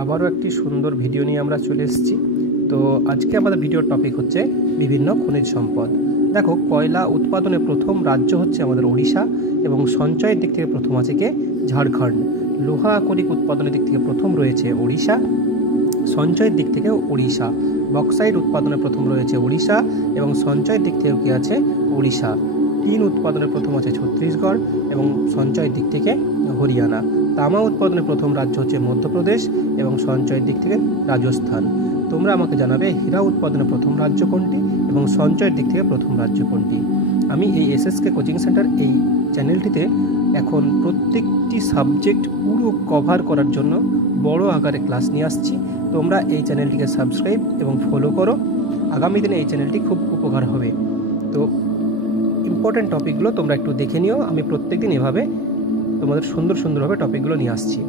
আবারও একটি সুন্দর ভিডিও নিয়ে আমরা চলে এসেছি। তো আজকে আমাদের ভিডিওর টপিক হচ্ছে বিভিন্ন খনিজ সম্পদ। দেখো, কয়লা উৎপাদনে প্রথম রাজ্য হচ্ছে আমাদের ওড়িশা এবং সঞ্চয়ের দিক থেকে প্রথম আছে কে ঝাড়খণ্ড। লোহা আকরিক উৎপাদনের দিক থেকে প্রথম রয়েছে ওড়িশা, সঞ্চয়ের দিক থেকে ওড়িশা। বক্সাইট উৎপাদনে প্রথম রয়েছে ওড়িশা এবং সঞ্চয়ের দিক থেকেও কি আছে ওড়িশা। টিন উৎপাদনে প্রথম আছে ছত্তিশগড় এবং সঞ্চয়ের দিক থেকে হরিয়ানা। তামা উৎপাদনে প্রথম রাজ্য হচ্ছে মধ্যপ্রদেশ এবং সঞ্চয়ের দিক থেকে রাজস্থান। তোমরা আমাকে জানাবে হীরা উৎপাদনে প্রথম রাজ্য কোনটি এবং সঞ্চয়ের দিক থেকে প্রথম রাজ্য কোনটি। আমি এই SSK কোচিং সেন্টার এই চ্যানেলটিতে এখন প্রত্যেকটি সাবজেক্ট পুরো কভার করার জন্য বড় আকারে ক্লাস নিয়ে আসছি। তোমরা এই চ্যানেলটিকে সাবস্ক্রাইব এবং ফলো করো, আগামী দিনে এই চ্যানেলটি খুব উপকার হবে। তো ইম্পর্টেন্ট টপিকগুলো তোমরা একটু দেখে নিও। আমি প্রত্যেকদিন এভাবে তোমাদের সুন্দরভাবে টপিকগুলো নিয়ে আসছি।